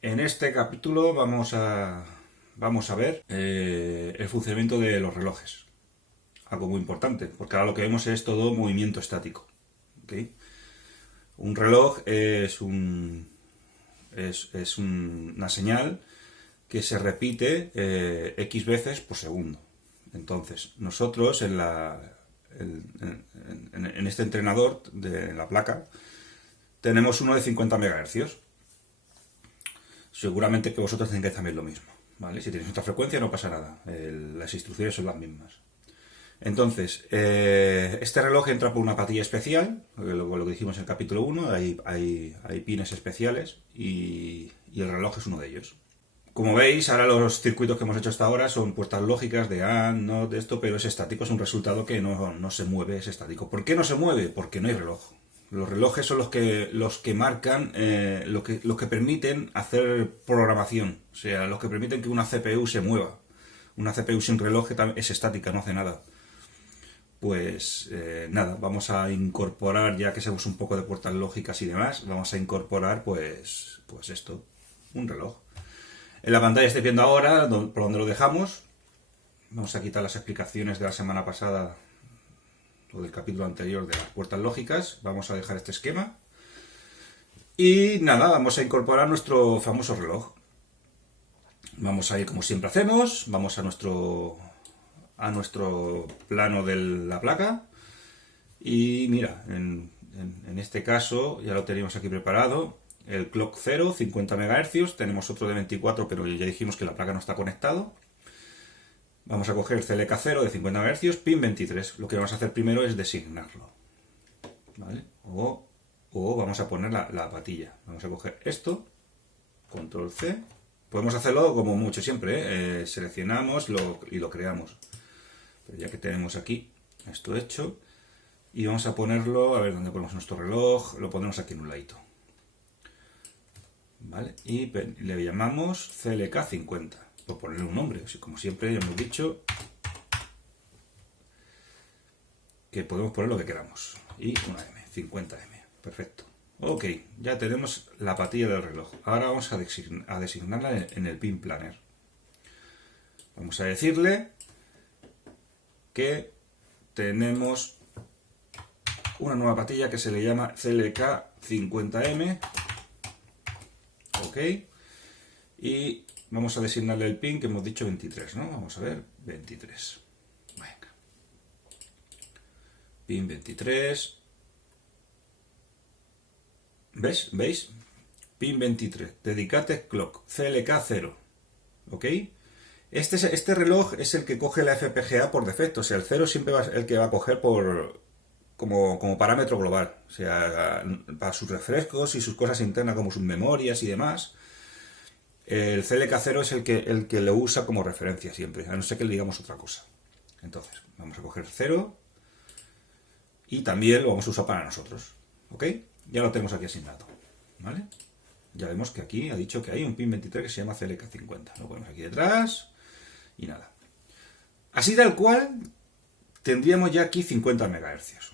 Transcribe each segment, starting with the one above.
En este capítulo vamos a ver el funcionamiento de los relojes. Algo muy importante, porque ahora lo que vemos es todo movimiento estático. ¿Okay? Un reloj una señal que se repite X veces por segundo. Entonces, nosotros en este entrenador de la placa tenemos uno de 50 MHz. Seguramente que vosotros tengáis también lo mismo, ¿vale? Si tenéis otra frecuencia no pasa nada, las instrucciones son las mismas. Entonces, este reloj entra por una patilla especial, lo que dijimos en el capítulo 1, hay pines especiales y el reloj es uno de ellos. Como veis, ahora los circuitos que hemos hecho hasta ahora son puertas lógicas de AND, NOT, esto, pero es estático, es un resultado que no se mueve, es estático. ¿Por qué no se mueve? Porque no hay reloj. Los relojes son los que marcan, lo que permiten hacer programación, o sea, los que permiten que una CPU se mueva. Una CPU sin reloj es estática, no hace nada. Pues nada, vamos a incorporar, ya que sabemos un poco de puertas lógicas y demás, vamos a incorporar pues esto, un reloj. En la pantalla estoy viendo ahora por donde lo dejamos. Vamos a quitar las explicaciones de la semana pasada o del capítulo anterior de las puertas lógicas. Vamos a dejar este esquema. Y nada, vamos a incorporar nuestro famoso reloj. Vamos a ir como siempre hacemos. Vamos a nuestro plano de la placa. Y mira, en este caso ya lo teníamos aquí preparado. El clock 0, 50 MHz, tenemos otro de 24, pero ya dijimos que la placa no está conectado. Vamos a coger el CLK 0 de 50 MHz, pin 23. Lo que vamos a hacer primero es designarlo, ¿vale? O vamos a poner la patilla. Vamos a coger esto, control C. Podemos hacerlo como mucho siempre, seleccionamos y lo creamos. Pero ya que tenemos aquí esto hecho, y vamos a ponerlo, a ver dónde ponemos nuestro reloj, lo ponemos aquí en un ladito. ¿Vale? Y le llamamos CLK50, por ponerle un nombre. Como siempre hemos dicho que podemos poner lo que queramos. Y una M, 50M. Perfecto. Ok, ya tenemos la patilla del reloj. Ahora vamos a designarla en el pin planner. Vamos a decirle que tenemos una nueva patilla que se le llama CLK50M. Ok, y vamos a designarle el pin que hemos dicho 23, ¿no? Vamos a ver, 23. Venga. Pin 23. ¿Veis? Pin 23. Dedicate clock. CLK 0. ¿Ok? Este reloj es el que coge la FPGA por defecto. O sea, el 0 siempre va el que va a coger como parámetro global. O sea, para sus refrescos y sus cosas internas como sus memorias y demás. El CLK0 es el que lo usa como referencia siempre, a no ser que le digamos otra cosa. Entonces, vamos a coger 0 y también lo vamos a usar para nosotros. ¿Ok? Ya lo tenemos aquí asignado. ¿Vale? Ya vemos que aquí ha dicho que hay un pin 23 que se llama CLK50. Lo ponemos aquí detrás y nada. Así tal cual tendríamos ya aquí 50 MHz.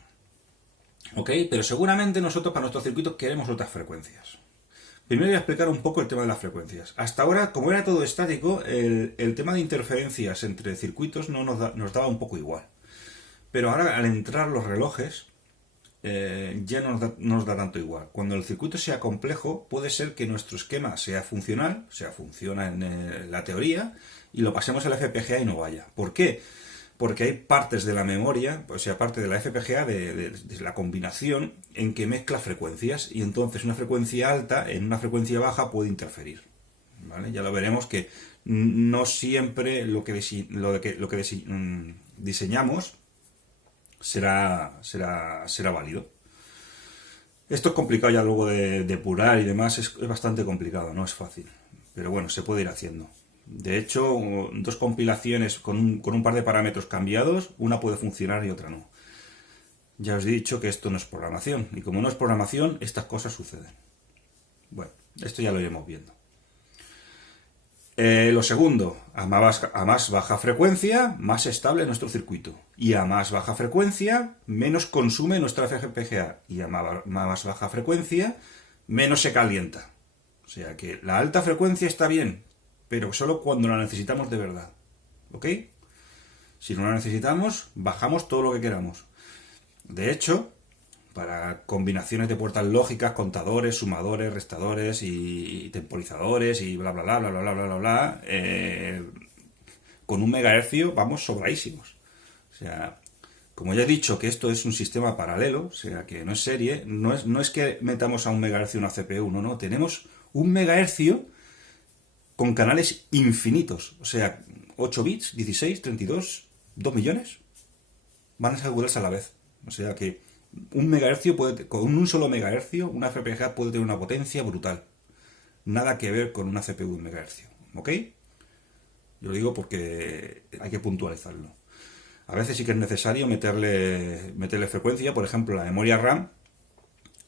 ¿Ok? Pero seguramente nosotros para nuestros circuitos queremos otras frecuencias. Primero voy a explicar un poco el tema de las frecuencias. Hasta ahora, como era todo estático, el tema de interferencias entre circuitos nos daba un poco igual. Pero ahora, al entrar los relojes, ya no nos da tanto igual. Cuando el circuito sea complejo, puede ser que nuestro esquema sea funcional, o sea, funciona en la teoría, y lo pasemos al FPGA y no vaya. ¿Por qué? Porque hay partes de la memoria, o sea, parte de la FPGA, de la combinación, en que mezcla frecuencias, y entonces una frecuencia alta en una frecuencia baja puede interferir. ¿Vale? Ya lo veremos que no siempre lo que diseñamos será válido. Esto es complicado ya luego de depurar y demás, es bastante complicado, no es fácil. Pero bueno, se puede ir haciendo. De hecho, dos compilaciones con un par de parámetros cambiados, una puede funcionar y otra no. Ya os he dicho que esto no es programación, y como no es programación, estas cosas suceden. Bueno, esto ya lo iremos viendo. Lo segundo, a más baja frecuencia, más estable nuestro circuito. Y a más baja frecuencia, menos consume nuestra FPGA. Y a más baja frecuencia, menos se calienta. O sea que la alta frecuencia está bien, pero solo cuando la necesitamos de verdad. ¿Ok? Si no la necesitamos, bajamos todo lo que queramos. De hecho, para combinaciones de puertas lógicas, contadores, sumadores, restadores y temporizadores y bla bla bla bla bla bla bla bla, con 1 MHz vamos sobradísimos. O sea, como ya he dicho que esto es un sistema paralelo, o sea que no es serie, no es que metamos a 1 MHz una CPU, no, tenemos 1 MHz con canales infinitos, o sea, 8 bits, 16, 32, 2 millones van a ejecutarse a la vez. O sea que con un solo megahercio, una FPGA puede tener una potencia brutal. Nada que ver con una CPU de 1 megahercio. ¿Ok? Yo lo digo porque hay que puntualizarlo. A veces sí que es necesario meterle frecuencia. Por ejemplo, la memoria RAM,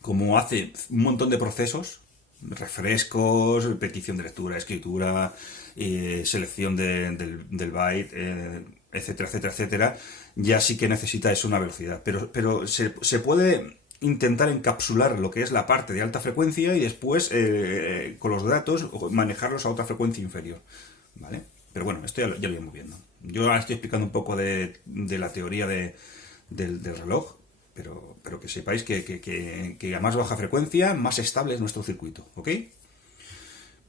como hace un montón de procesos, refrescos, petición de lectura, escritura, selección del byte, etcétera, etcétera, etcétera, ya sí que necesita eso una velocidad. Pero se puede intentar encapsular lo que es la parte de alta frecuencia y después, con los datos, manejarlos a otra frecuencia inferior. ¿Vale? Pero bueno, esto ya lo iremos viendo. Yo ahora estoy explicando un poco de la teoría del reloj, pero que sepáis que a más baja frecuencia, más estable es nuestro circuito. ¿Ok?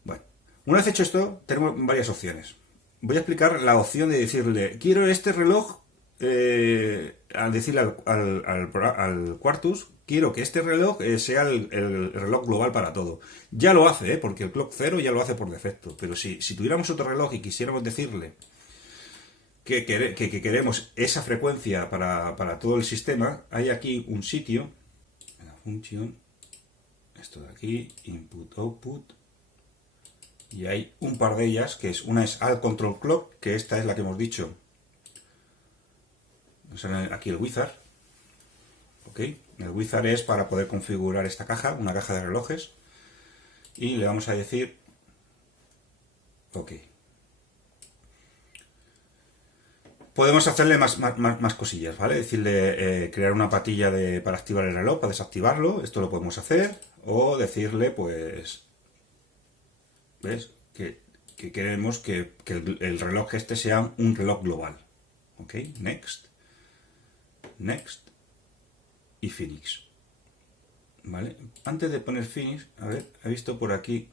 Bueno, una vez hecho esto, tenemos varias opciones. Voy a explicar la opción de decirle, quiero este reloj, al decirle al Quartus, quiero que este reloj sea el reloj global para todo. Ya lo hace, porque el Clock 0 ya lo hace por defecto. Pero si tuviéramos otro reloj y quisiéramos decirle que queremos esa frecuencia para todo el sistema, hay aquí un sitio, la función, esto de aquí, input, output, y hay un par de ellas, que una es Alt Control Clock, que esta es la que hemos dicho. Aquí el wizard. ¿Ok? El wizard es para poder configurar esta caja, una caja de relojes. Y le vamos a decir OK. Podemos hacerle más cosillas, ¿vale? Decirle crear una patilla para activar el reloj, para desactivarlo. Esto lo podemos hacer. O decirle, pues, ¿ves? Que queremos que el reloj este sea un reloj global. ¿Ok? Next. Next. Y finish. ¿Vale? Antes de poner finish, a ver, he visto por aquí.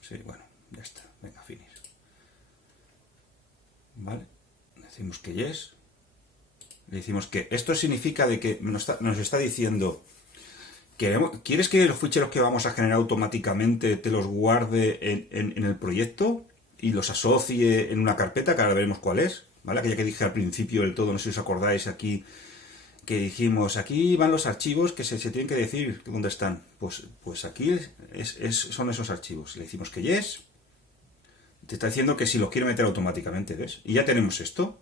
Sí, bueno, ya está. Venga, finish. ¿Vale? Decimos que yes. Le decimos que esto significa de que nos está diciendo: ¿quieres que los ficheros que vamos a generar automáticamente te los guarde en el proyecto y los asocie en una carpeta, que ahora veremos cuál es? ¿Vale? Aquella que dije al principio del todo, no sé si os acordáis aquí, que dijimos, aquí van los archivos que se tienen que decir dónde están. Pues aquí son esos archivos. Le decimos que yes. Te está diciendo que si los quiere meter automáticamente, ¿ves? Y ya tenemos esto.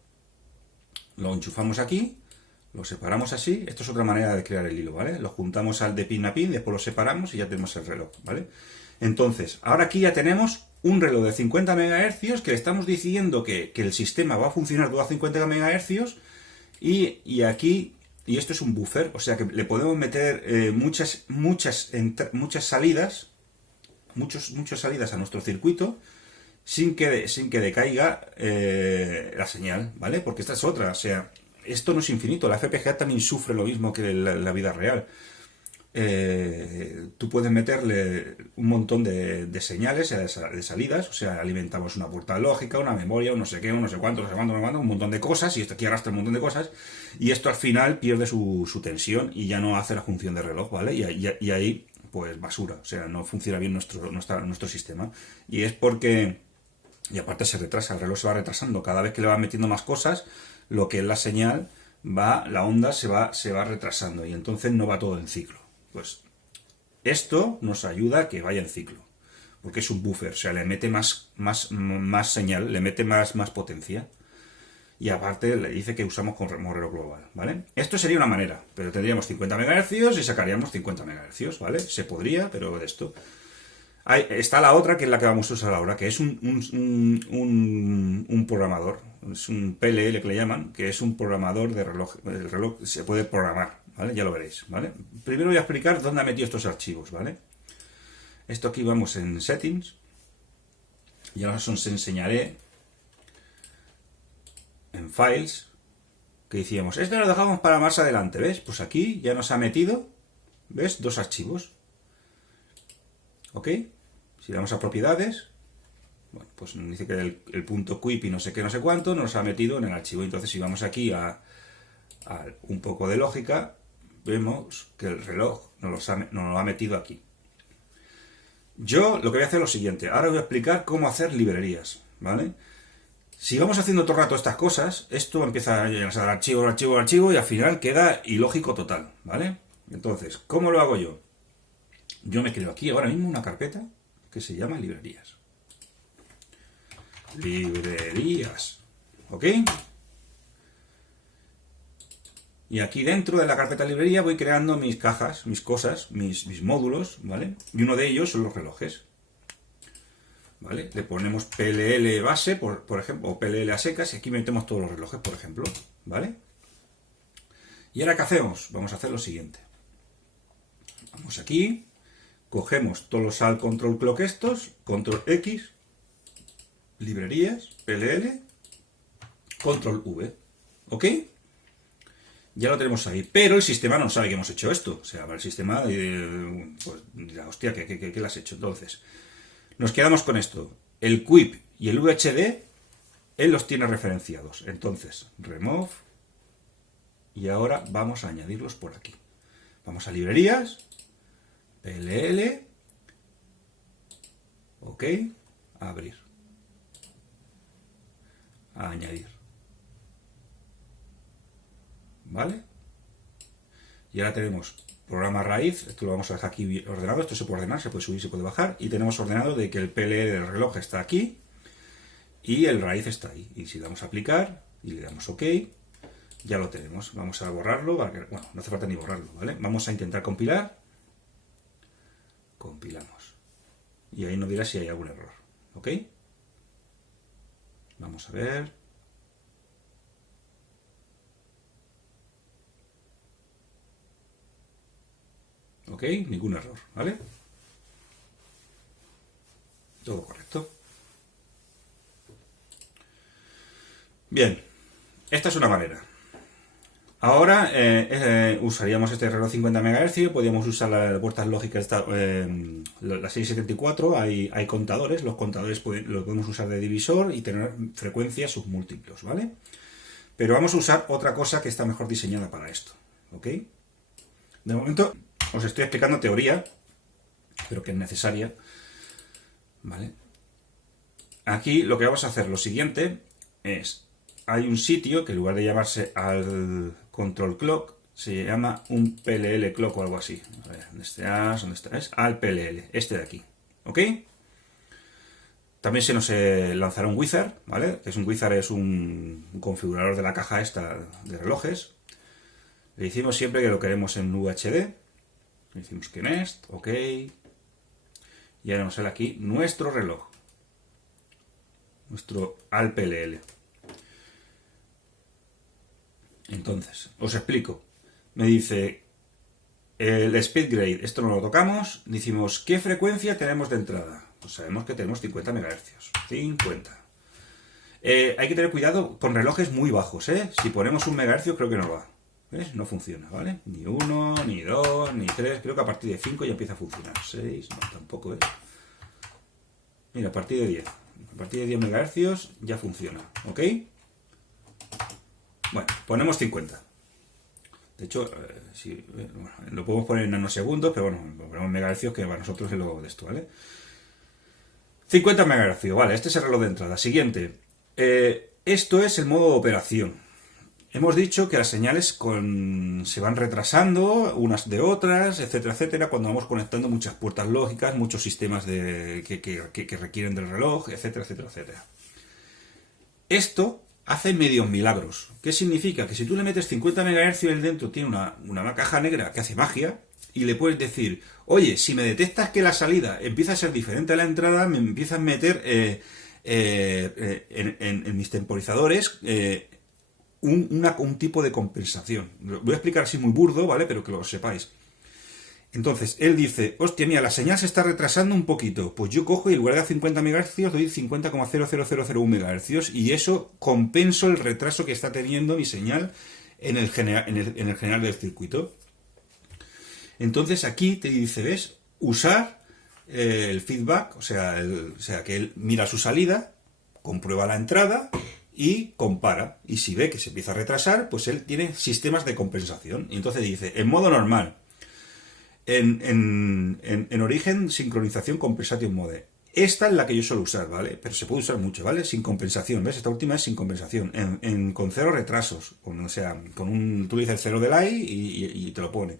Lo enchufamos aquí, lo separamos así. Esto es otra manera de crear el hilo, ¿vale? Lo juntamos al de pin a pin, después lo separamos y ya tenemos el reloj, ¿vale? Entonces, ahora aquí ya tenemos un reloj de 50 MHz que le estamos diciendo que el sistema va a funcionar todo a 50 MHz y aquí, y esto es un buffer, o sea que le podemos meter muchas salidas, muchas salidas a nuestro circuito, sin que decaiga la señal, ¿vale? Porque esta es otra, o sea, esto no es infinito, la FPGA también sufre lo mismo que la vida real. Tú puedes meterle un montón de señales, de salidas, o sea, alimentamos una puerta lógica, una memoria, un no sé qué, un no sé cuánto, un montón de cosas, y esto aquí arrastra un montón de cosas, y esto al final pierde su tensión y ya no hace la función de reloj, ¿vale? Y ahí, pues basura, o sea, no funciona bien nuestro sistema. Y es porque... Y aparte se retrasa, el reloj se va retrasando. Cada vez que le va metiendo más cosas, lo que es la señal, la onda se va retrasando y entonces no va todo en ciclo. Pues esto nos ayuda a que vaya en ciclo, porque es un buffer, o sea, le mete más señal, le mete más potencia. Y aparte le dice que usamos como reloj global, ¿vale? Esto sería una manera, pero tendríamos 50 MHz y sacaríamos 50 MHz, ¿vale? Se podría, pero de esto... Está la otra, que es la que vamos a usar ahora, que es un programador, es un PLL que le llaman, que es un programador de reloj. El reloj se puede programar, ¿vale? Ya lo veréis, ¿vale? Primero voy a explicar dónde ha metido estos archivos, ¿vale? Esto aquí vamos en Settings. Y ahora os enseñaré en Files, que decíamos, esto lo dejamos para más adelante, ¿ves? Pues aquí ya nos ha metido, ¿ves? 2 archivos. ¿Ok? Si vamos a propiedades, bueno, pues nos dice que el punto quip y no sé qué, no sé cuánto, nos ha metido en el archivo. Entonces, si vamos aquí a un poco de lógica, vemos que el reloj nos lo ha metido aquí. Yo lo que voy a hacer es lo siguiente. Ahora voy a explicar cómo hacer librerías, ¿vale? Si vamos haciendo todo el rato estas cosas, esto empieza a dar archivo, archivo, archivo y al final queda ilógico total, ¿vale? Entonces, ¿cómo lo hago yo? Yo me creo aquí ahora mismo una carpeta que se llama librerías. Librerías, ¿ok? Y aquí dentro de la carpeta librería voy creando mis cajas, mis cosas, mis módulos, ¿vale? Y uno de ellos son los relojes, ¿vale? Le ponemos PLL base, por ejemplo, o PLL a secas, y aquí metemos todos los relojes, por ejemplo, ¿vale? ¿Y ahora qué hacemos? Vamos a hacer lo siguiente. Vamos aquí, cogemos todos los al control clock estos, control X, librerías, PLL, control V, ¿ok? Ya lo tenemos ahí, pero el sistema no sabe que hemos hecho esto. O sea, el sistema pues dirá, hostia, ¿qué le has hecho? Entonces, nos quedamos con esto. El QUIP y el VHD, él los tiene referenciados. Entonces, remove, y ahora vamos a añadirlos por aquí. Vamos a librerías, PLL, ok, abrir, a añadir. ¿Vale? Y ahora tenemos programa raíz, esto lo vamos a dejar aquí ordenado, esto se puede ordenar, se puede subir, se puede bajar, y tenemos ordenado de que el PLL del reloj está aquí y el raíz está ahí. Y si damos a aplicar y le damos OK, ya lo tenemos. Vamos a borrarlo, bueno, no hace falta ni borrarlo, ¿vale? Vamos a intentar compilar, compilamos, y ahí nos dirá si hay algún error, ¿ok? Vamos a ver. ¿Ok? Ningún error, ¿vale? Todo correcto. Bien, esta es una manera. Ahora usaríamos este reloj 50 MHz, podríamos usar las puertas lógicas, la 674, hay contadores, los contadores lo podemos usar de divisor y tener frecuencias submúltiplos, ¿vale? Pero vamos a usar otra cosa que está mejor diseñada para esto, ¿ok? De momento os estoy explicando teoría, pero que es necesaria, ¿vale? Aquí lo que vamos a hacer lo siguiente es, hay un sitio que en lugar de llamarse al control clock, se llama un PLL clock o algo así. A ver, ¿dónde estás? ¿Dónde está? Es al PLL, este de aquí, ¿ok? También se nos lanzará un wizard, ¿vale? Que es un wizard, es un configurador de la caja esta de relojes. Le decimos siempre que lo queremos en UHD. Le decimos que next, ok. Y ahora nos sale aquí nuestro reloj. Nuestro ALPLL. Entonces, os explico. Me dice el speed grade, esto no lo tocamos. Decimos, ¿qué frecuencia tenemos de entrada? Pues sabemos que tenemos 50 MHz. 50. Hay que tener cuidado con relojes muy bajos, ¿eh? Si ponemos 1 MHz creo que no va. ¿Ves? No funciona, ¿vale? Ni 1, ni 2, ni 3. Creo que a partir de 5 ya empieza a funcionar. 6, no, tampoco, ¿eh? Mira, a partir de 10. A partir de 10 MHz ya funciona, ¿ok? Bueno, ponemos 50. De hecho, bueno, lo podemos poner en nanosegundos, pero bueno, ponemos megahercios que para nosotros es lo de esto, ¿vale? 50 MHz, vale, este es el reloj de entrada. Siguiente. Esto es el modo de operación. Hemos dicho que las señales se van retrasando unas de otras, etcétera, etcétera, cuando vamos conectando muchas puertas lógicas, muchos sistemas que requieren del reloj, etcétera, etcétera, etcétera. Esto hace medios milagros. ¿Qué significa? Que si tú le metes 50 MHz y él dentro tiene una caja negra que hace magia, y le puedes decir, oye, si me detectas que la salida empieza a ser diferente a la entrada, me empiezas a meter en mis temporizadores un tipo de compensación. Lo voy a explicar así muy burdo, ¿vale? Pero que lo sepáis. Entonces, él dice, hostia, mira, la señal se está retrasando un poquito. Pues yo cojo y en lugar de 50 MHz doy 50,00001 MHz y eso compenso el retraso que está teniendo mi señal en el general del circuito. Entonces aquí te dice, ¿ves? Usar el feedback, o sea, que él mira su salida, comprueba la entrada y compara. Y si ve que se empieza a retrasar, pues él tiene sistemas de compensación. Y entonces dice, en modo normal, en origen, sincronización compensation mode. Esta es la que yo suelo usar, ¿vale? Pero se puede usar mucho, ¿vale? Sin compensación, ¿ves? Esta última es sin compensación. Con cero retrasos. O sea, tú le dices el cero delay y te lo pone.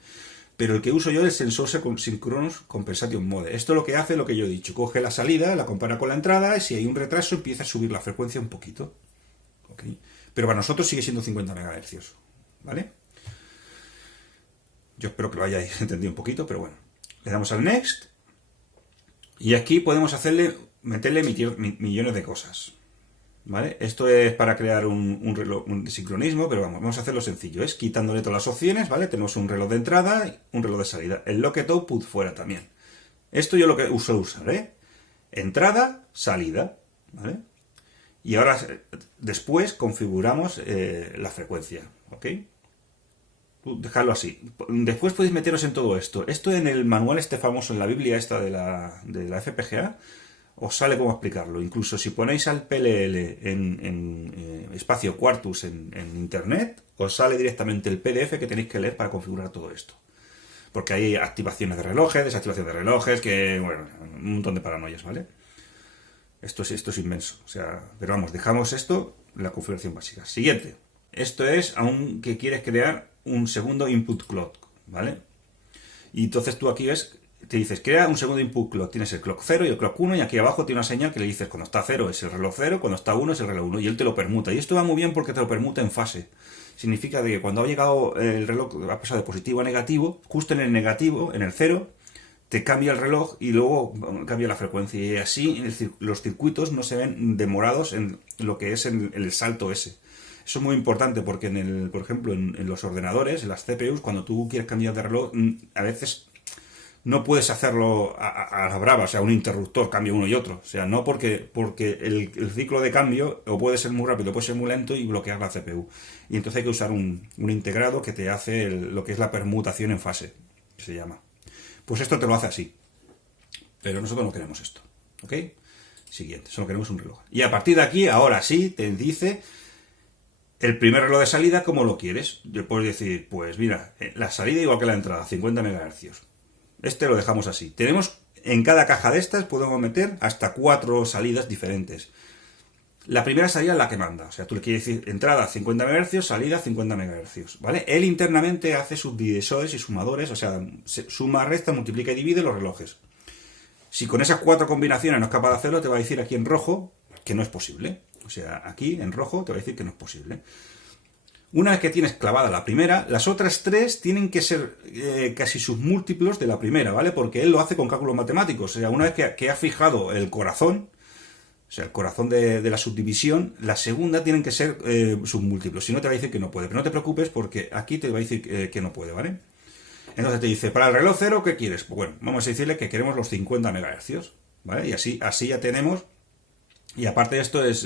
Pero el que uso yo es el sensor Synchronous Compensation Mode. Esto lo que hace, lo que yo he dicho, coge la salida, la compara con la entrada, y si hay un retraso empieza a subir la frecuencia un poquito. ¿Okay? Pero para nosotros sigue siendo 50 MHz, ¿vale? Yo espero que lo hayáis entendido un poquito, pero bueno. Le damos al Next, y aquí podemos meterle millones de cosas. ¿Vale? Esto es para crear un reloj, un sincronismo, pero vamos a hacerlo sencillo. Es quitándole todas las opciones, ¿vale? Tenemos un reloj de entrada y un reloj de salida. El Locket Output fuera también. Esto yo lo que uso usar, ¿eh? Entrada, salida, ¿vale? Y ahora, después, configuramos la frecuencia, ¿ok? Dejarlo así. Después podéis meteros en todo esto. Esto en el manual famoso, en la Biblia esta de la FPGA, os sale cómo explicarlo. Incluso si ponéis al PLL en espacio Quartus en internet, os sale directamente el PDF que tenéis que leer para configurar todo esto. Porque hay activaciones de relojes, desactivaciones de relojes, que, bueno, un montón de paranoias, ¿vale? Esto es inmenso. O sea, pero vamos, dejamos esto, la configuración básica. Siguiente. Esto es aún que quieres crear un segundo input clock, ¿vale? Y entonces tú aquí ves, te dices, crea un segundo input clock. Tienes el clock 0 y el clock 1, y aquí abajo tiene una señal que le dices, cuando está 0 es el reloj 0, cuando está 1 es el reloj 1, y él te lo permuta. Y esto va muy bien porque te lo permuta en fase. Significa que cuando ha llegado el reloj, ha pasado de positivo a negativo, justo en el negativo, en el 0, te cambia el reloj y luego cambia la frecuencia. Y así los circuitos no se ven demorados en lo que es el salto ese. Eso es muy importante porque, por ejemplo, en los ordenadores, en las CPUs, cuando tú quieres cambiar de reloj, a veces no puedes hacerlo a la brava, o sea, un interruptor cambia uno y otro. O sea, no porque el ciclo de cambio o puede ser muy rápido o puede ser muy lento y bloquear la CPU. Y entonces hay que usar un integrado que te hace lo que es la permutación en fase, que se llama. Pues esto te lo hace así. Pero nosotros no queremos esto. ¿Ok? Siguiente, solo queremos un reloj. Y a partir de aquí, ahora sí, te dice el primer reloj de salida, ¿cómo lo quieres? Le puedes decir, pues mira, la salida igual que la entrada, 50 MHz. Este lo dejamos así. Tenemos, en cada caja de estas, podemos meter hasta 4 salidas diferentes. La primera salida es la que manda. O sea, tú le quieres decir entrada 50 MHz, salida 50 MHz. ¿Vale? Él internamente hace sus divisores y sumadores, o sea, suma, resta, multiplica y divide los relojes. Si con esas 4 combinaciones no es capaz de hacerlo, te va a decir aquí en rojo que no es posible. O sea, aquí en rojo te va a decir que no es posible. Una vez que tienes clavada la primera, las otras 3 tienen que ser casi submúltiplos de la primera, ¿vale? Porque él lo hace con cálculos matemáticos. O sea, una vez que ha fijado el corazón, o sea, el corazón de la subdivisión, la segunda tienen que ser submúltiplos. Si no, te va a decir que no puede. Pero no te preocupes porque aquí te va a decir que no puede, ¿vale? Entonces te dice, para el reloj 0, ¿qué quieres? Pues bueno, vamos a decirle que queremos los 50 MHz, ¿vale? Y así ya tenemos. Y aparte de esto es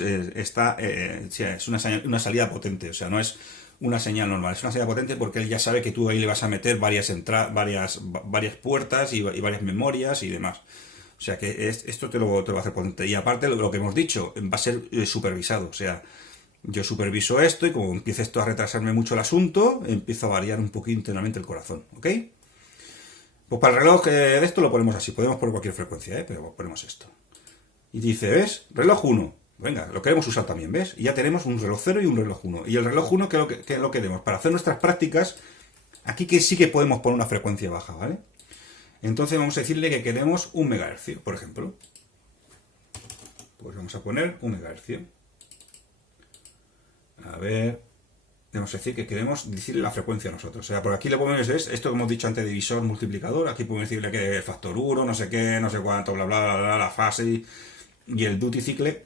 una salida potente, o sea, no es una señal normal, es una salida potente porque él ya sabe que tú ahí le vas a meter varias puertas y varias memorias y demás. O sea que esto te lo va a hacer potente. Y aparte lo que hemos dicho, va a ser supervisado, o sea, yo superviso esto y como empieza esto a retrasarme mucho el asunto, empiezo a variar un poquito internamente el corazón, ¿ok? Pues para el reloj de esto lo ponemos así, podemos poner cualquier frecuencia, pero ponemos esto. Y dice, ¿ves? Reloj 1. Venga, lo queremos usar también, ¿ves? Y ya tenemos un reloj 0 y un reloj 1. Y el reloj 1, ¿qué lo queremos? Para hacer nuestras prácticas, aquí que sí que podemos poner una frecuencia baja, ¿vale? Entonces vamos a decirle que queremos 1 MHz, por ejemplo. Pues vamos a poner 1 MHz. A ver, vamos a decir que queremos decirle la frecuencia a nosotros. O sea, por aquí le podemos decir esto que hemos dicho antes, divisor, multiplicador. Aquí podemos decirle que el factor 1, no sé qué, no sé cuánto, bla, bla, bla, la fase y el duty cycle.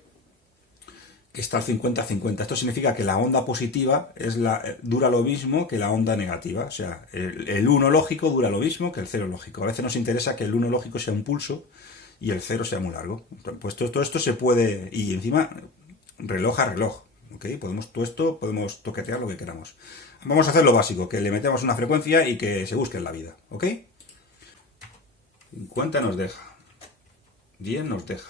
que está al 50-50. Esto significa que la onda positiva dura lo mismo que la onda negativa. O sea, el 1 lógico dura lo mismo que el 0 lógico. A veces nos interesa que el 1 lógico sea un pulso y el 0 sea muy largo. Pues todo esto se puede... Y encima, reloj a reloj. ¿Ok? Todo esto podemos toquetear lo que queramos. Vamos a hacer lo básico, que le metemos una frecuencia y que se busque en la vida. ¿Ok? 50 nos deja. 10 nos deja.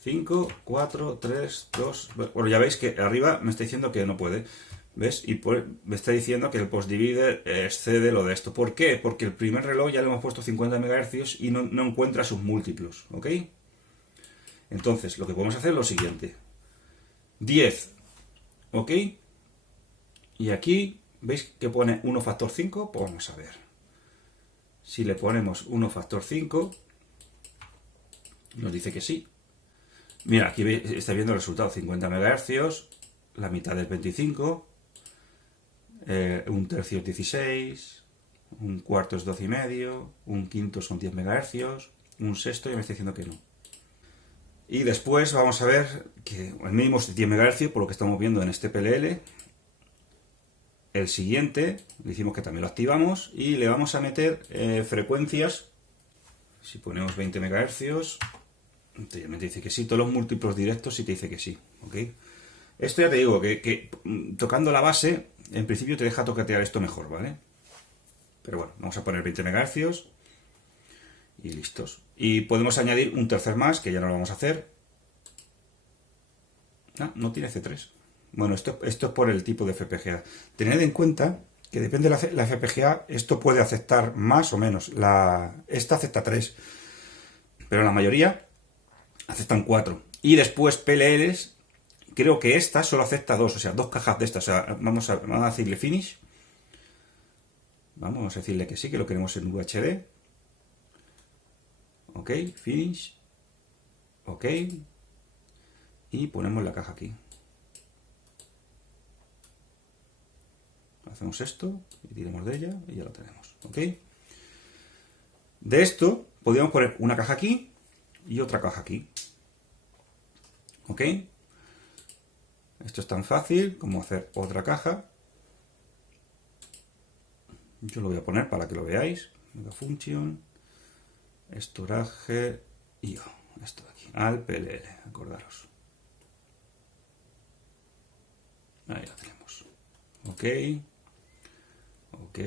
5, 4, 3, 2... Bueno, ya veis que arriba me está diciendo que no puede. ¿Ves? Y me está diciendo que el postdivider excede lo de esto. ¿Por qué? Porque el primer reloj ya le hemos puesto 50 MHz y no encuentra sus múltiplos. ¿Ok? Entonces, lo que podemos hacer es lo siguiente. 10. ¿Ok? Y aquí, ¿veis que pone 1 factor 5? Pues vamos a ver. Si le ponemos 1 factor 5, nos dice que sí. Mira, aquí está viendo el resultado, 50 MHz, la mitad del 25, un tercio es 16, un cuarto es 12,5, un quinto son 10 MHz, un sexto ya me está diciendo que no. Y después vamos a ver que el mínimo es 10 MHz, por lo que estamos viendo en este PLL. El siguiente, le decimos que también lo activamos y le vamos a meter frecuencias. Si ponemos 20 MHz... te dice que sí, todos los múltiplos directos sí te dice que sí, ¿ok? Esto ya te digo, que tocando la base, en principio te deja toquetear esto mejor, ¿vale? Pero bueno, vamos a poner 20 MHz y listos. Y podemos añadir un tercer más, que ya no lo vamos a hacer. No tiene C3. Bueno, esto es por el tipo de FPGA. Tened en cuenta que depende de la FPGA, esto puede aceptar más o menos. Esta acepta 3, pero la mayoría aceptan 4. Y después PLLs, creo que esta solo acepta 2, o sea, 2 cajas de estas. O sea, vamos a decirle finish. Vamos a decirle que sí, que lo queremos en UHD. Ok, finish. Ok. Y ponemos la caja aquí. Hacemos esto y tiramos de ella y ya lo tenemos. Ok. De esto podríamos poner una caja aquí y otra caja aquí. ¿Ok? Esto es tan fácil como hacer otra caja. Yo lo voy a poner para que lo veáis. Mega function, storage IO. Esto de aquí. Al PLL, acordaros. Ahí lo tenemos. Ok. Ok.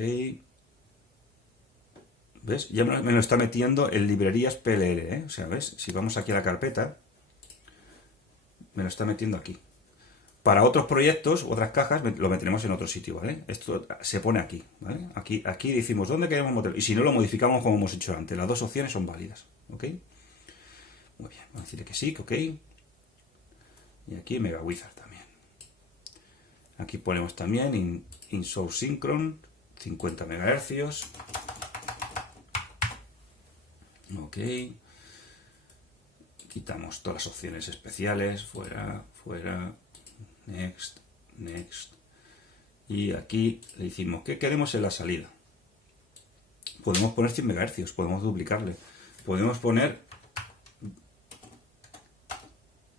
¿Ves? Ya me lo está metiendo en librerías PLL, ¿eh? O sea, ¿ves? Si vamos aquí a la carpeta, me lo está metiendo aquí. Para otros proyectos, otras cajas, lo meteremos en otro sitio, ¿vale? Esto se pone aquí, ¿vale? Aquí decimos dónde queremos meterlo. Y si no, lo modificamos como hemos hecho antes. Las dos opciones son válidas, ¿ok? Muy bien, vamos a decirle que sí, que ok. Y aquí Mega Wizard también. Aquí ponemos también InSource Synchron, 50 MHz. Ok. Quitamos todas las opciones especiales, fuera, fuera, next, next. Y aquí le decimos qué queremos en la salida. Podemos poner 100 MHz, podemos duplicarle. Podemos poner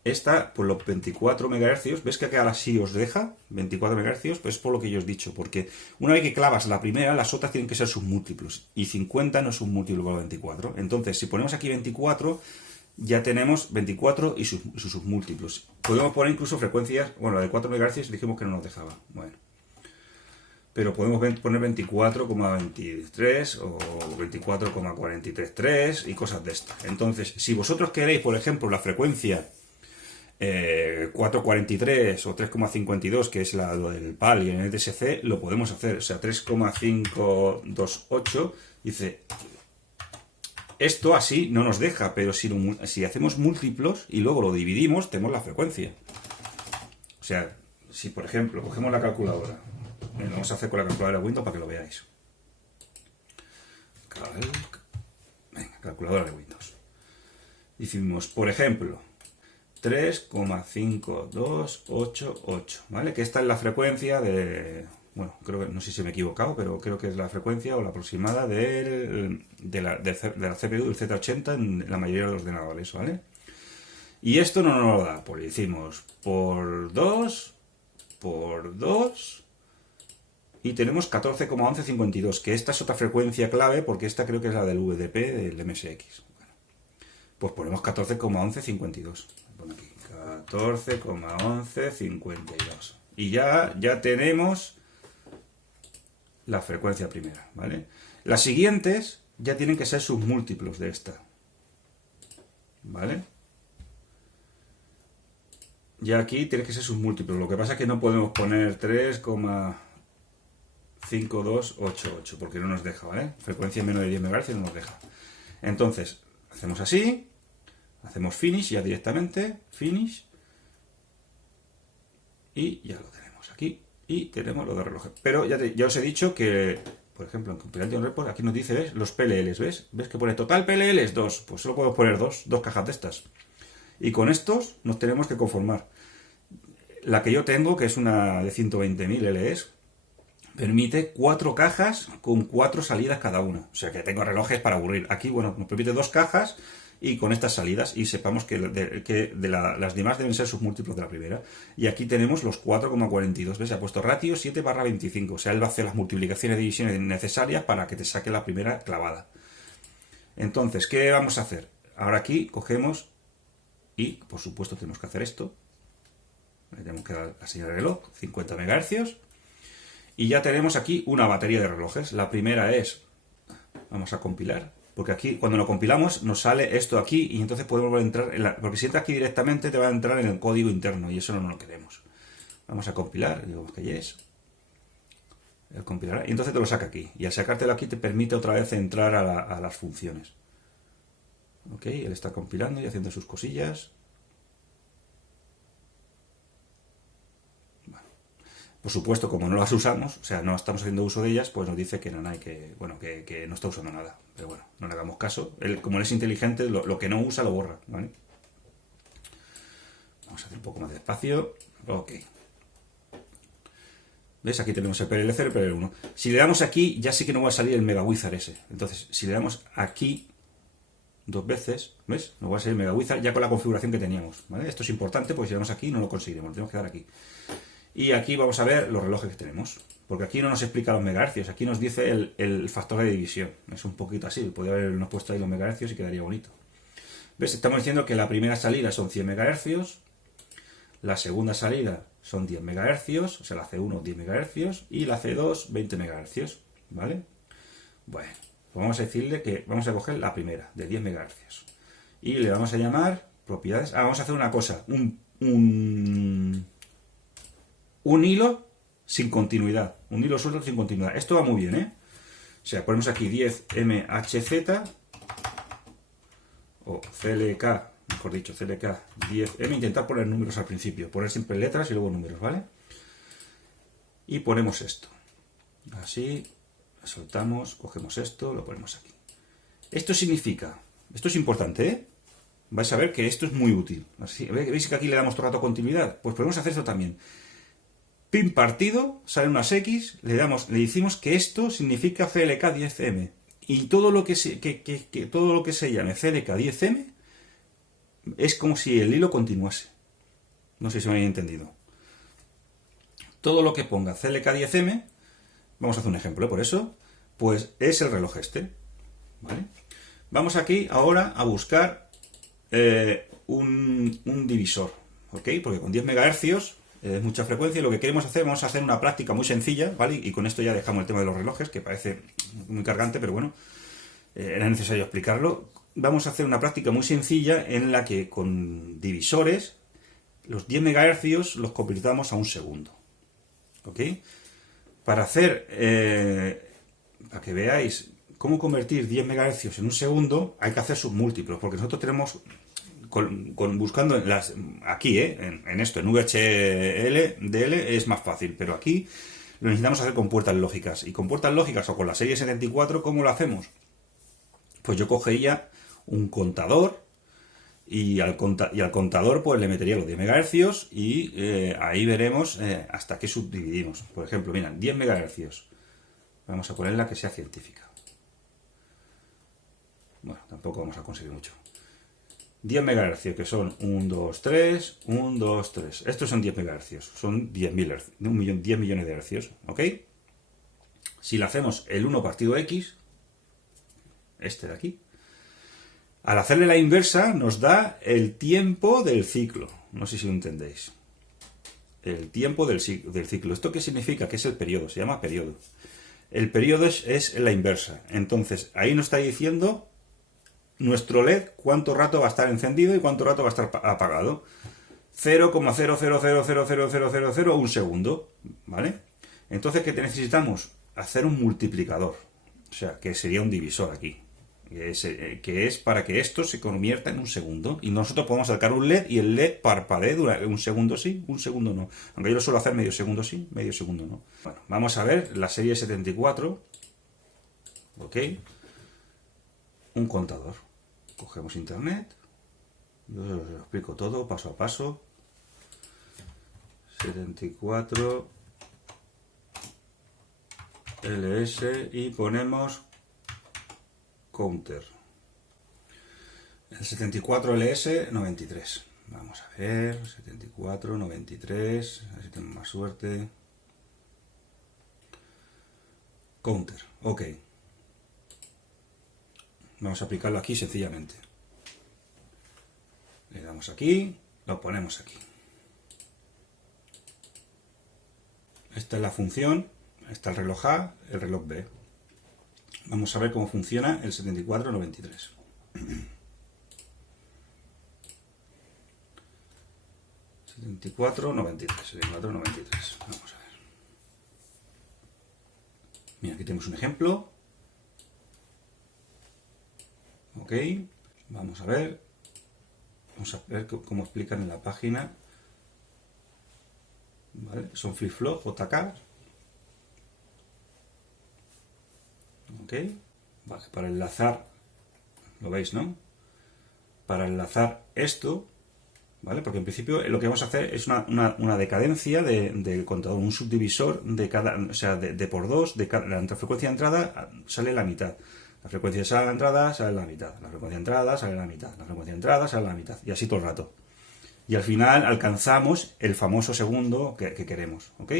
esta por los 24 MHz. ¿Ves que acá ahora sí os deja 24 MHz? Pues es por lo que yo os he dicho, porque una vez que clavas la primera, las otras tienen que ser sus múltiplos. Y 50 no es un múltiplo para 24. Entonces, si ponemos aquí 24, ya tenemos 24 y sus múltiplos. Podemos poner incluso frecuencias, bueno, la de 4 MHz dijimos que no nos dejaba. Bueno. Pero podemos poner 24,23 o 24,433 y cosas de estas. Entonces, si vosotros queréis, por ejemplo, la frecuencia 443 o 3,52, que es lo del PAL y en el DSC, lo podemos hacer. O sea, 3,528, dice, esto así no nos deja, pero si hacemos múltiplos y luego lo dividimos, tenemos la frecuencia. O sea, si por ejemplo, cogemos la calculadora, lo vamos a hacer con la calculadora de Windows para que lo veáis. Venga, calculadora de Windows. Decimos, por ejemplo, 3,5288, ¿vale? Que esta es la frecuencia de... Bueno, creo que, no sé si me he equivocado, pero creo que es la frecuencia o la aproximada de la CPU del Z80 en la mayoría de los ordenadores, ¿vale? Y esto no nos lo da, pues le decimos por 2, por 2, y tenemos 14,1152, que esta es otra frecuencia clave, porque esta creo que es la del VDP, del MSX. Bueno, pues ponemos 14,1152. Pongo aquí, 14,1152. Y ya tenemos la frecuencia primera, ¿vale? Las siguientes ya tienen que ser submúltiplos de esta, ¿vale? Ya aquí tiene que ser submúltiplos. Lo que pasa es que no podemos poner 3,5288 porque no nos deja, ¿vale? Frecuencia menos de 10 MHz no nos deja. Entonces, hacemos así, hacemos finish ya directamente, finish, y ya lo tenemos aquí. Y tenemos lo de relojes. Pero ya os he dicho que, por ejemplo, en Compilation Report, aquí nos dice, ¿ves? Los PLLs, ¿ves? ¿Ves que pone total PLLs 2? Pues solo puedo poner dos cajas de estas. Y con estos nos tenemos que conformar. La que yo tengo, que es una de 120.000 LEs, permite 4 cajas con 4 salidas cada una. O sea que tengo relojes para aburrir. Aquí, bueno, nos permite 2 cajas y con estas salidas, y sepamos que las demás deben ser submúltiplos de la primera. Y aquí tenemos los 4,42, ¿ves? Se ha puesto ratio 7/25, o sea, él va a hacer las multiplicaciones y divisiones necesarias para que te saque la primera clavada. Entonces, ¿qué vamos a hacer? Ahora aquí cogemos y, por supuesto, tenemos que hacer esto. Le tenemos que dar la señal de reloj, 50 MHz, y ya tenemos aquí una batería de relojes. La primera es, vamos a compilar, porque aquí cuando lo compilamos nos sale esto aquí y entonces podemos entrar, porque si entras aquí directamente te va a entrar en el código interno y eso no lo queremos. Vamos a compilar, digamos que yes, el compilará, y entonces te lo saca aquí, y al sacártelo aquí te permite otra vez entrar a las funciones. Ok, él está compilando y haciendo sus cosillas. Por supuesto, como no las usamos, o sea, no estamos haciendo uso de ellas, pues nos dice que no hay que no está usando nada. Pero bueno, no le hagamos caso. Como él es inteligente, lo que no usa lo borra, ¿vale? Vamos a hacer un poco más despacio. Ok. ¿Ves? Aquí tenemos el PLL0 y el PLL1. Si le damos aquí, ya sí que no va a salir el MegaWizard ese. Entonces, si le damos aquí 2 veces, ¿ves? Nos va a salir el MegaWizard ya con la configuración que teníamos, ¿vale? Esto es importante porque si le damos aquí no lo conseguiremos, lo tenemos que dar aquí. Y aquí vamos a ver los relojes que tenemos, porque aquí no nos explica los megahercios, aquí nos dice el factor de división. Es un poquito así, podría habernos puesto ahí los megahercios y quedaría bonito. ¿Ves? Estamos diciendo que la primera salida son 100 megahercios, la segunda salida son 10 megahercios, o sea, la C1 10 megahercios y la C2 20 megahercios, ¿vale? Bueno, pues vamos a decirle que vamos a coger la primera, de 10 megahercios. Y le vamos a llamar propiedades. Vamos a hacer una cosa, un hilo sin continuidad, un hilo suelto sin continuidad. Esto va muy bien, ¿eh? O sea, ponemos aquí 10 MHZ o CLK, mejor dicho, CLK 10M, intentar poner números al principio, poner siempre letras y luego números, ¿vale? Y ponemos esto, así, soltamos, cogemos esto, lo ponemos aquí. Esto significa, esto es importante, ¿eh? Vais a ver que esto es muy útil. Así, ¿veis que aquí le damos todo el rato continuidad? Pues podemos hacer esto también. Pin partido, salen unas X, le decimos que esto significa CLK 10M. Y todo lo que se llame CLK 10M es como si el hilo continuase. No sé si me habéis entendido. Todo lo que ponga CLK 10M, vamos a hacer un ejemplo, por eso, pues es el reloj este, ¿vale? Vamos aquí ahora a buscar un divisor, ¿ok? Porque con 10 MHz es mucha frecuencia y lo que queremos hacer, vamos a hacer una práctica muy sencilla, ¿vale? Y con esto ya dejamos el tema de los relojes, que parece muy cargante, pero bueno, era necesario explicarlo. Vamos a hacer una práctica muy sencilla en la que con divisores los 10 MHz los convirtamos a un segundo, ¿ok? Para hacer, para que veáis cómo convertir 10 MHz en un segundo, hay que hacer submúltiplos, porque nosotros tenemos, buscando aquí, en esto, en VHDL es más fácil, pero aquí lo necesitamos hacer con puertas lógicas. Y con puertas lógicas o con la serie 74, ¿cómo lo hacemos? Pues yo cogería un contador y al contador pues le metería los 10 MHz y ahí veremos hasta qué subdividimos. Por ejemplo, mira, 10 MHz. Vamos a ponerla que sea científica. Bueno, tampoco vamos a conseguir mucho. 10 MHz, que son 1, 2, 3, 1, 2, 3. Estos son 10 MHz, son 10.000 Hz, 10 millones de hercios, ¿ok? Si le hacemos el 1 partido X, este de aquí, al hacerle la inversa nos da el tiempo del ciclo. No sé si lo entendéis. El tiempo del ciclo. ¿Esto qué significa? Que es el periodo, se llama periodo. El periodo es la inversa. Entonces, ahí nos está diciendo nuestro LED cuánto rato va a estar encendido y cuánto rato va a estar apagado. 0,0000000 un segundo, ¿vale? Entonces, ¿qué necesitamos? Hacer un multiplicador. O sea, que sería un divisor aquí. Que es para que esto se convierta en un segundo. Y nosotros podemos sacar un LED y el LED parpadee durante un segundo sí, un segundo no. Aunque yo lo suelo hacer medio segundo sí, medio segundo no. Bueno, vamos a ver la serie 74. Ok. Un contador. Cogemos internet. Yo os lo explico todo paso a paso. 74 LS y ponemos counter. El 74 LS 93. Vamos a ver, 74, 93, a ver si tenemos más suerte. Counter, ok. Vamos a aplicarlo aquí sencillamente. Le damos aquí, lo ponemos aquí. Esta es la función, está el reloj A, el reloj B. Vamos a ver cómo funciona el 7493. Vamos a ver. Mira, aquí tenemos un ejemplo. Ok, vamos a ver cómo explican en la página. ¿Vale? Son flip-flop, JK. Ok, vale, para enlazar, lo veis, ¿no? Para enlazar esto, ¿vale? Porque en principio lo que vamos a hacer es una decadencia del contador, un subdivisor de cada, o sea, de por dos, la frecuencia de entrada sale la mitad. La frecuencia de entrada sale la mitad, la frecuencia de entrada sale la mitad, la frecuencia de entrada sale la mitad, y así todo el rato. Y al final alcanzamos el famoso segundo que queremos, ¿ok?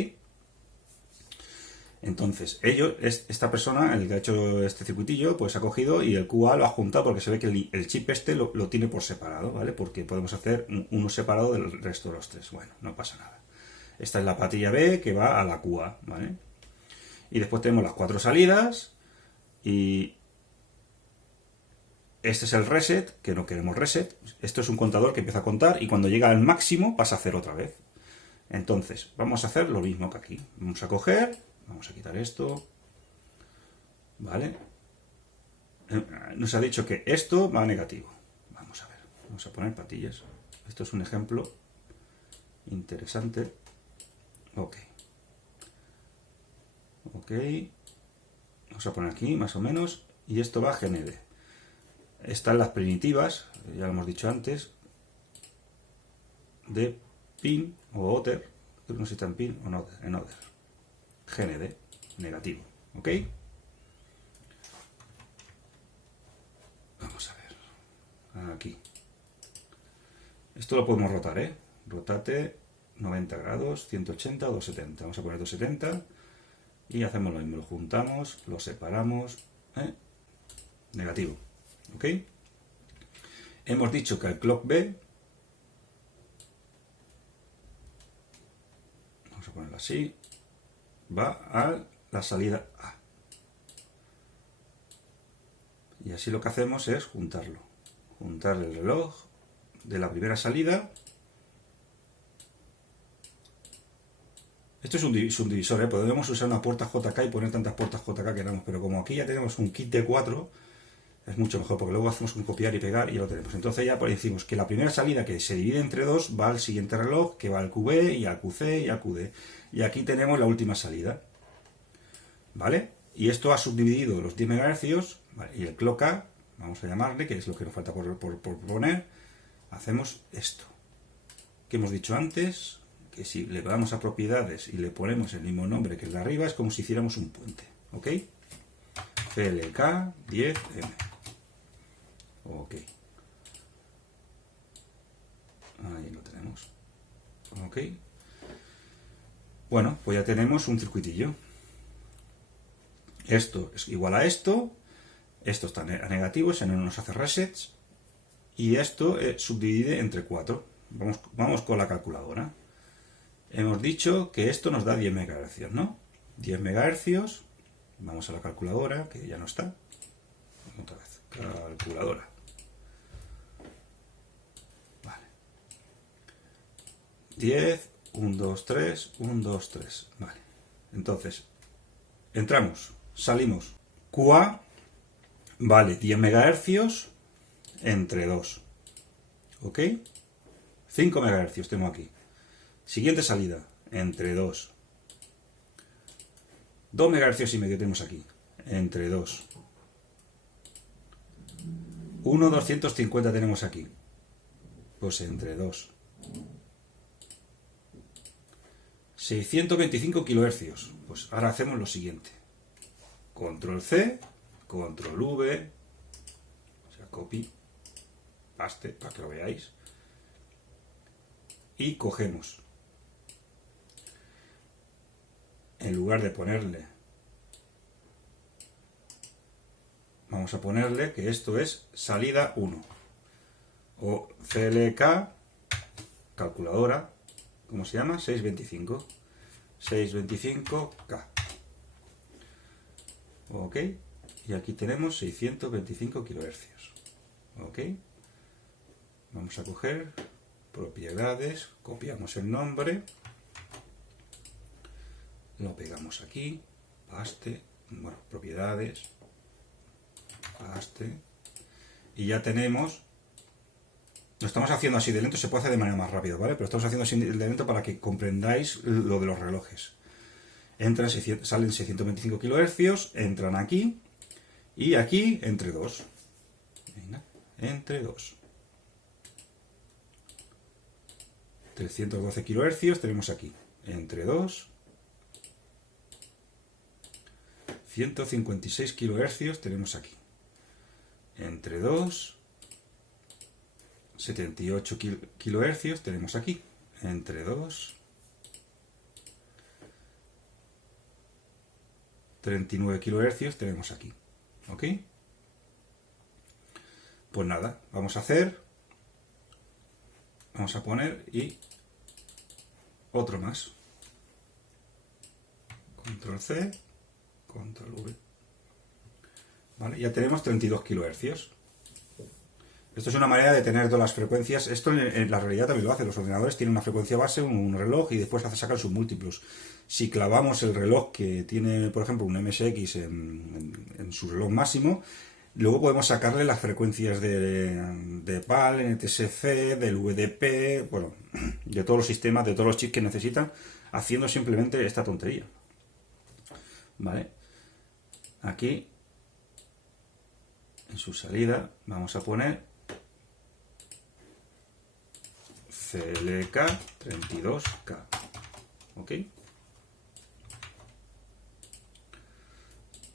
Entonces, esta persona, el que ha hecho este circuitillo, pues ha cogido y el QA lo ha juntado porque se ve que el chip este lo tiene por separado, ¿vale? Porque podemos hacer uno separado del resto de los tres. Bueno, no pasa nada. Esta es la patilla B que va a la QA, ¿vale? Y después tenemos las 4 salidas y este es el reset, que no queremos reset. Esto es un contador que empieza a contar y cuando llega al máximo pasa a 0 otra vez. Entonces, vamos a hacer lo mismo que aquí. Vamos a coger, vamos a quitar esto, ¿vale? Nos ha dicho que esto va a negativo. Vamos a ver, vamos a poner patillas. Esto es un ejemplo interesante. Ok. Ok. Vamos a poner aquí, más o menos. Y esto va a GND. Están las primitivas, ya lo hemos dicho antes, de pin o other, que no sé si está en pin o no, en other. GND, negativo, ¿ok? Vamos a ver, aquí. Esto lo podemos rotar, ¿eh? Rotate 90 grados, 180 o 270. Vamos a poner 270 y hacemos lo mismo, lo juntamos, lo separamos, negativo, ¿ok? Hemos dicho que el clock B, vamos a ponerlo así, va a la salida A. Y así lo que hacemos es juntarlo. Juntar el reloj de la primera salida. Esto es un divisor, ¿eh? Podemos usar una puerta JK y poner tantas puertas JK que queramos, pero como aquí ya tenemos un kit de 4, es mucho mejor, porque luego hacemos un copiar y pegar y ya lo tenemos. Entonces ya decimos que la primera salida, que se divide entre dos, va al siguiente reloj, que va al QB y al QC y al QD. Y aquí tenemos la última salida, ¿vale? Y esto ha subdividido los 10 MHz, ¿vale? Y el clock A, vamos a llamarle, que es lo que nos falta por poner, hacemos esto, que hemos dicho antes, que si le damos a propiedades y le ponemos el mismo nombre que el de arriba, es como si hiciéramos un puente, ¿ok? CLK 10M. Ok. Ok. Bueno, pues ya tenemos un circuitillo. Esto es igual a esto. Esto está a negativo, ese no nos hace resets. Y esto subdivide entre 4. Vamos con la calculadora. Hemos dicho que esto nos da 10 MHz, ¿no? 10 MHz. Vamos a la calculadora, que ya no está. Otra vez, calculadora. Vale. 10, 1, 2, 3, 1, 2, 3. Vale. Entonces, entramos, salimos. QA vale 10 MHz entre 2. ¿Ok? 5 MHz tengo aquí. Siguiente salida, entre 2. 2 MHz y medio tenemos aquí, entre 2. 1, 250 tenemos aquí, pues entre 2. 625 kHz, pues ahora hacemos lo siguiente. Control C, Control V, o sea, copy, paste, para que lo veáis. Y cogemos, en lugar de ponerle, vamos a ponerle que esto es salida 1. O CLK, calculadora, ¿cómo se llama? 625. 625K. Ok. Y aquí tenemos 625 kHz. Ok. Vamos a coger propiedades, copiamos el nombre, lo pegamos aquí, paste, bueno, propiedades, paste, y ya tenemos. Lo estamos haciendo así de lento, se puede hacer de manera más rápida, ¿vale? Pero estamos haciendo así de lento para que comprendáis lo de los relojes. Salen 625 kHz, entran aquí, y aquí entre 2. Venga, entre 2. 312 kHz tenemos aquí, entre 2. 156 kHz tenemos aquí, entre 2. 78 kHz tenemos aquí, entre 2. 39 kHz tenemos aquí, ¿ok? Pues nada, vamos a poner y otro más. Control C, Control V. Vale, ya tenemos 32 kHz. Esto es una manera de tener todas las frecuencias. Esto en la realidad también lo hace. Los ordenadores tienen una frecuencia base, un reloj, y después sacan sus múltiplos. Si clavamos el reloj que tiene, por ejemplo, un MSX en su reloj máximo, luego podemos sacarle las frecuencias de PAL, NTSC, del VDP, bueno, de todos los sistemas, de todos los chips que necesitan, haciendo simplemente esta tontería. ¿Vale? Aquí, en su salida, vamos a poner CLK 32K. ¿Ok?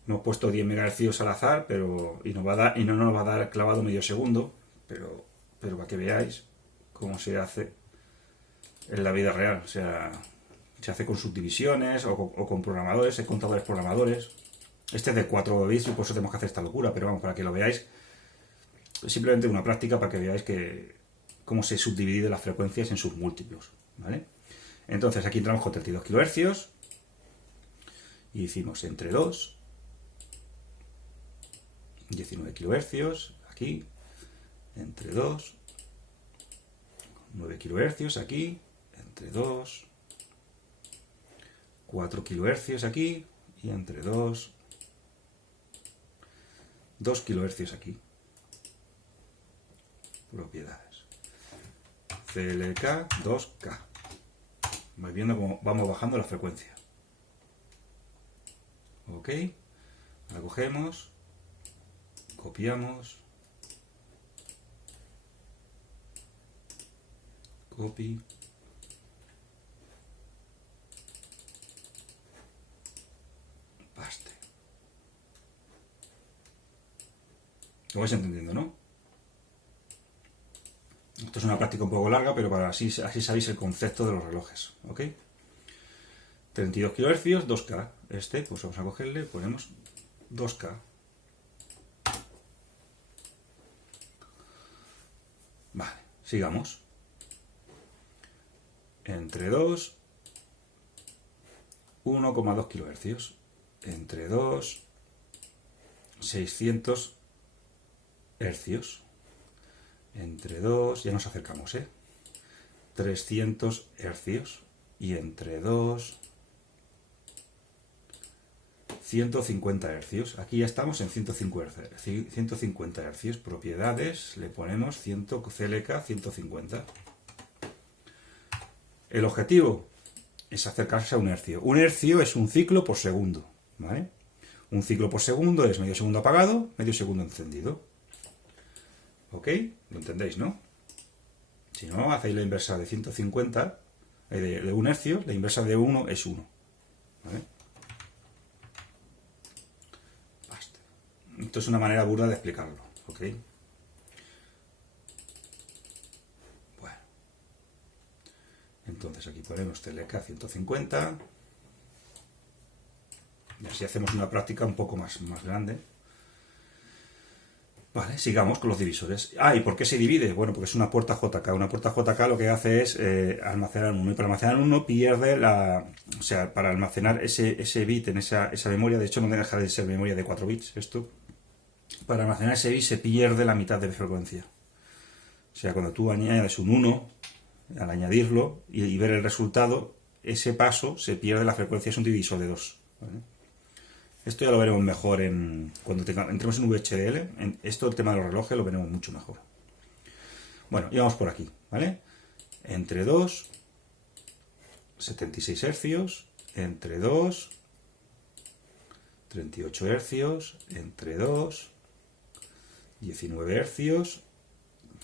Hemos puesto 10 MHz al azar, pero y no nos va a dar clavado medio segundo, pero para que veáis cómo se hace en la vida real. O sea, se hace con subdivisiones o con programadores, contadores programadores. Este es de 4 bits y por eso tenemos que hacer esta locura, pero vamos, para que lo veáis, simplemente una práctica para que veáis cómo se subdivide las frecuencias en sus múltiplos, ¿vale? Entonces aquí entramos con 32 kHz y hicimos entre 2, 19 kHz aquí, entre 2, 9 kHz aquí, entre 2, 4 kHz aquí y entre 2, 2 kHz aquí. Propiedades. CLK 2K. Vais viendo cómo vamos bajando la frecuencia. Ok. La cogemos. Copiamos. Copy. Paste. Lo vais entendiendo, ¿no? Esto Esto es una práctica un poco larga, pero para así sabéis el concepto de los relojes, ¿ok? 32 kHz, 2K. Este, pues vamos a cogerle, ponemos 2K. Vale, sigamos. Entre 2, 1,2 kHz. Entre 2, 600 Hz. Entre 2, ya nos acercamos, 300 Hz. Y entre 2, 150 Hz. Aquí ya estamos en 150 Hz. Propiedades, le ponemos CLK 150. El objetivo es acercarse a un hercio. Un hercio es un ciclo por segundo, ¿vale? Un ciclo por segundo es medio segundo apagado, medio segundo encendido. ¿Ok? ¿Lo entendéis, no? Si no, hacéis la inversa de 150, de un hercio, la inversa de 1 es 1. ¿Vale? Basta. Esto es una manera burda de explicarlo, ¿ok? Bueno. Entonces aquí ponemos CLK 150. Y así hacemos una práctica un poco más grande. Vale, sigamos con los divisores. ¿Y por qué se divide? Bueno, porque es una puerta JK. Una puerta JK lo que hace es almacenar uno. Y para almacenar uno pierde o sea, para almacenar ese bit en esa memoria, de hecho no deja de ser memoria de 4 bits, esto. Para almacenar ese bit se pierde la mitad de frecuencia. O sea, cuando tú añades un 1, al añadirlo y ver el resultado, ese paso se pierde la frecuencia, es un divisor de 2. ¿Vale? Esto ya lo veremos mejor cuando entremos en VHDL. El tema de los relojes lo veremos mucho mejor. Bueno, y vamos por aquí, ¿vale? Entre 2, 76 Hz, entre 2, 38 Hz, entre 2, 19 Hz,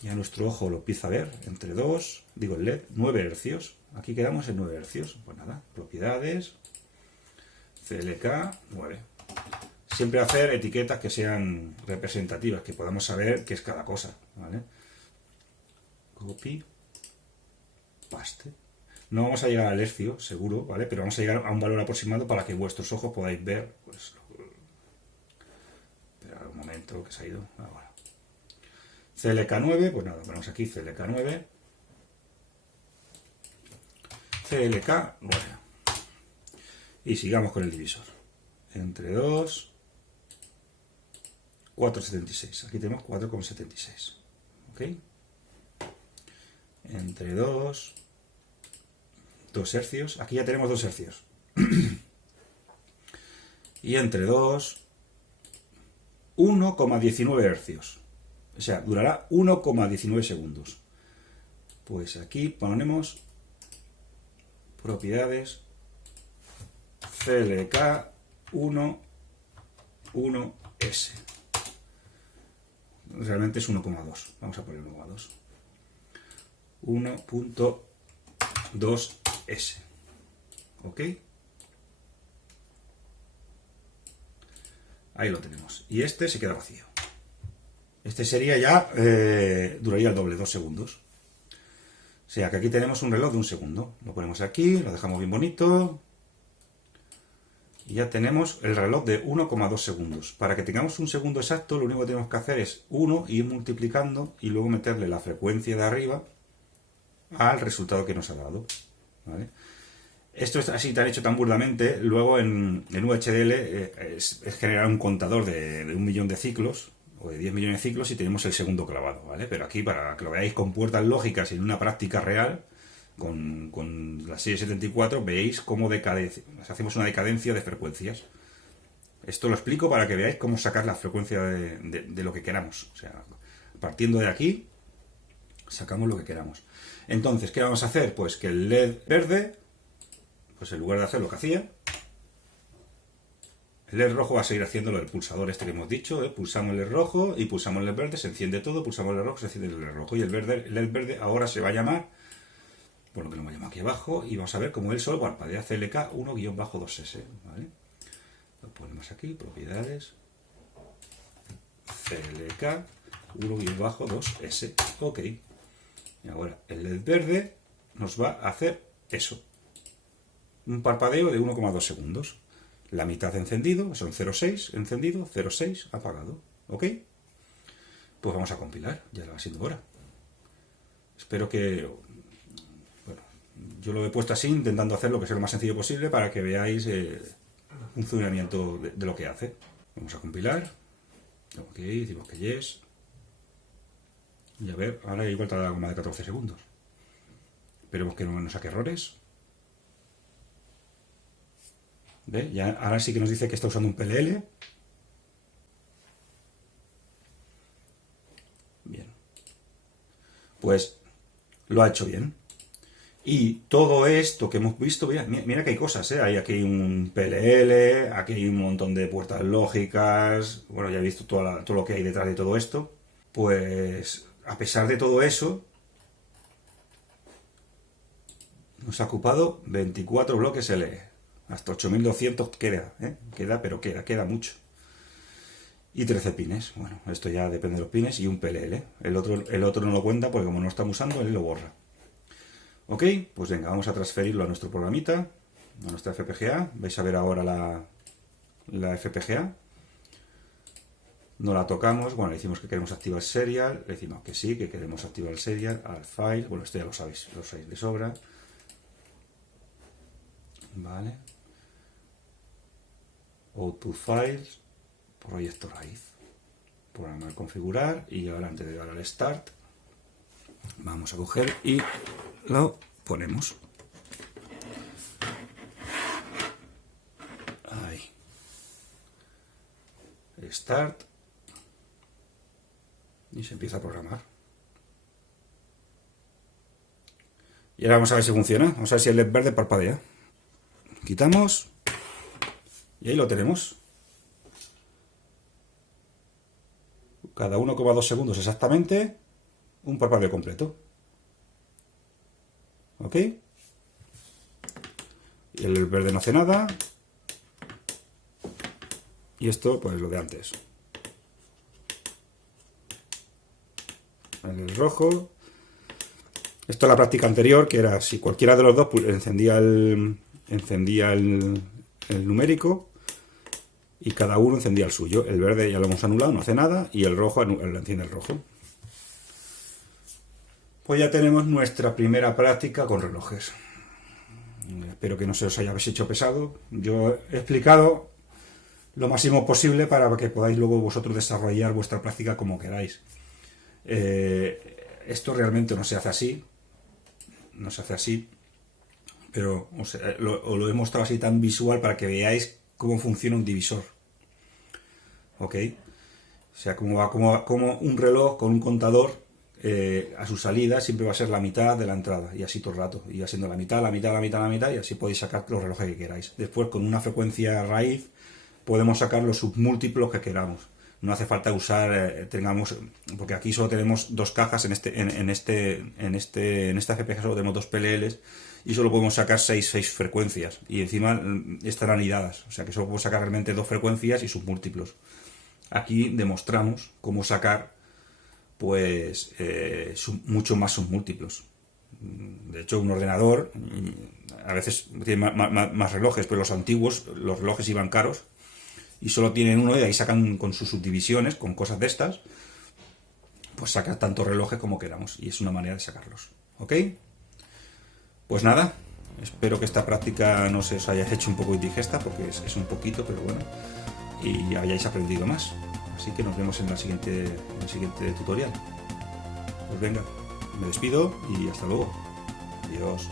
ya nuestro ojo lo empieza a ver, entre 2, digo el LED, 9 Hz, aquí quedamos en 9 Hz, pues nada, propiedades, CLK, 9. Siempre hacer etiquetas que sean representativas, que podamos saber qué es cada cosa, ¿vale? Copy, paste. No vamos a llegar al hercio, seguro, ¿vale? Pero vamos a llegar a un valor aproximado para que vuestros ojos podáis ver, pues... Espera un momento que se ha ido. Bueno. CLK9, pues nada, ponemos aquí CLK9. CLK9. Y sigamos con el divisor. Entre 2, 4,76. Aquí tenemos 4,76. ¿Ok? Entre 2 hercios. Aquí ya tenemos 2 hercios. Y entre 2, 1,19 hercios. O sea, durará 1,19 segundos. Pues aquí ponemos propiedades CLK 1,1S. Realmente es 1,2. Vamos a poner 1,2. 1,2S. ¿Ok? Ahí lo tenemos. Y este se queda vacío. Este sería ya, duraría el doble, 2 segundos. O sea que aquí tenemos un reloj de 1 segundo. Lo ponemos aquí, lo dejamos bien bonito. Y ya tenemos el reloj de 1,2 segundos. Para que tengamos un segundo exacto, lo único que tenemos que hacer es 1, ir multiplicando y luego meterle la frecuencia de arriba al resultado que nos ha dado. ¿Vale? Esto es así tan hecho tan burdamente. Luego en VHDL es generar un contador de 1 millón de ciclos o de 10 millones de ciclos y tenemos el segundo clavado, ¿vale? Pero aquí, para que lo veáis con puertas lógicas y en una práctica real, con la serie 74, veis cómo hacemos una decadencia de frecuencias. Esto lo explico para que veáis cómo sacar la frecuencia de lo que queramos. O sea, partiendo de aquí, sacamos lo que queramos. Entonces, ¿qué vamos a hacer? Pues que el LED verde, pues en lugar de hacer lo que hacía, el LED rojo va a seguir haciendo lo del pulsador este que hemos dicho, pulsamos el LED rojo y pulsamos el LED verde, se enciende todo, pulsamos el LED rojo, se enciende el LED rojo. Y el LED verde ahora se va a llamar, bueno, que lo hemos llamado aquí abajo, y vamos a ver cómo él solo parpadea CLK 1-2S, ¿vale? Lo ponemos aquí, propiedades, CLK 1-2S, ok. Y ahora el LED verde nos va a hacer eso. Un parpadeo de 1,2 segundos. La mitad encendido, son 0,6 encendido, 0,6 apagado. ¿Ok? Pues vamos a compilar, ya va siendo hora. Espero que... Bueno, yo lo he puesto así, intentando hacer lo que sea lo más sencillo posible para que veáis el funcionamiento de lo que hace. Vamos a compilar. Ok, decimos que yes. Y a ver, ahora igual tarda algo más de 14 segundos. Esperemos que no nos saque errores. ¿Ve? Ya, ahora sí que nos dice que está usando un PLL. Bien. Pues lo ha hecho bien. Y todo esto que hemos visto, mira que hay cosas, ¿eh? Aquí hay un PLL, aquí hay un montón de puertas lógicas. Bueno, ya he visto todo lo que hay detrás de todo esto. Pues a pesar de todo eso, nos ha ocupado 24 bloques LE. Hasta 8200 queda, ¿eh? Queda mucho. Y 13 pines. Bueno, esto ya depende de los pines. Y un PLL. El otro no lo cuenta porque como no estamos usando, él lo borra. Ok, pues venga, vamos a transferirlo a nuestro programita, a nuestra FPGA. Vais a ver ahora la FPGA. No la tocamos. Bueno, le decimos que queremos activar el serial. Le decimos que sí, que queremos activar el serial. Al file. Bueno, esto ya lo sabéis de sobra. Vale. Output files, proyecto raíz, programa de configurar, y ahora antes de dar al start vamos a coger y lo ponemos ahí, start, y se empieza a programar. Y ahora vamos a ver si funciona, vamos a ver si el LED verde parpadea. Quitamos y ahí lo tenemos. Cada 1,2 segundos exactamente, un parpadeo completo. ¿Ok? Y el verde no hace nada. Y esto, pues lo de antes. El rojo. Esto es la práctica anterior, que era si cualquiera de los dos encendía el numérico, y cada uno encendía el suyo. El verde ya lo hemos anulado, no hace nada, y el rojo lo enciende el rojo. Pues ya tenemos nuestra primera práctica con relojes. Espero que no se os haya hecho pesado. Yo he explicado lo máximo posible para que podáis luego vosotros desarrollar vuestra práctica como queráis. Esto realmente no se hace así. No se hace así. Pero os lo he mostrado así tan visual para que veáis cómo funciona un divisor. ¿Ok? O sea, como un reloj con un contador, a su salida siempre va a ser la mitad de la entrada, y así todo el rato, y va siendo la mitad, y así podéis sacar los relojes que queráis. Después, con una frecuencia raíz, podemos sacar los submúltiplos que queramos. No hace falta usar, porque aquí solo tenemos dos cajas, en esta FPGA solo tenemos dos PLLs, y solo podemos sacar 6 frecuencias, y encima están anidadas, o sea que solo podemos sacar realmente 2 frecuencias y submúltiplos. Aquí demostramos cómo sacar pues mucho más submúltiplos. De hecho, un ordenador a veces tiene más relojes, pero los antiguos, los relojes iban caros y solo tienen uno, y ahí sacan con sus subdivisiones, con cosas de estas, pues sacan tantos relojes como queramos, y es una manera de sacarlos. ¿Ok? Pues nada, espero que esta práctica no se os haya hecho un poco indigesta, porque es un poquito, pero bueno, y hayáis aprendido más. Así que nos vemos en el siguiente tutorial. Pues venga, me despido y hasta luego. Adiós.